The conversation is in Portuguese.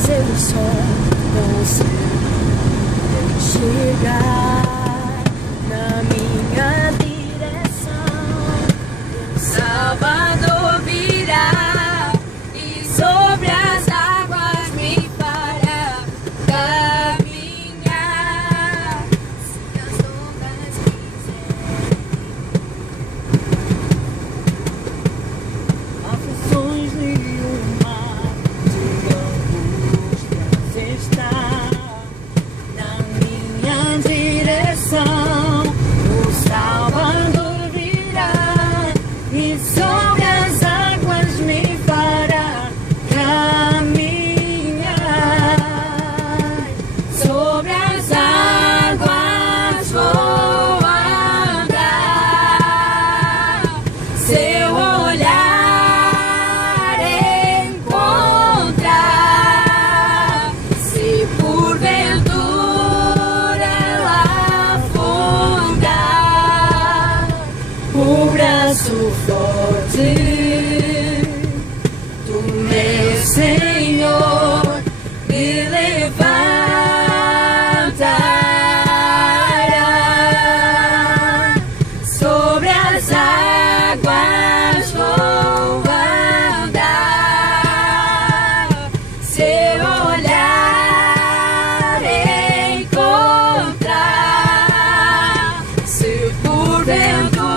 mas eu só não sei chegar na minha direção. O Salvador virá e sobre as águas me fará caminhar. Se as ondas quiserem, aflições nenhuma de angústias está na minha direção. O Salvador virá e sobre as águas me fará caminhar. Sobre as águas vou andar. Seu olhar encontrar. Se porventura ela afundar, o braço forte do meu Senhor me levantará. Sobre as águas vou andar. Seu olhar encontrar. Se porventura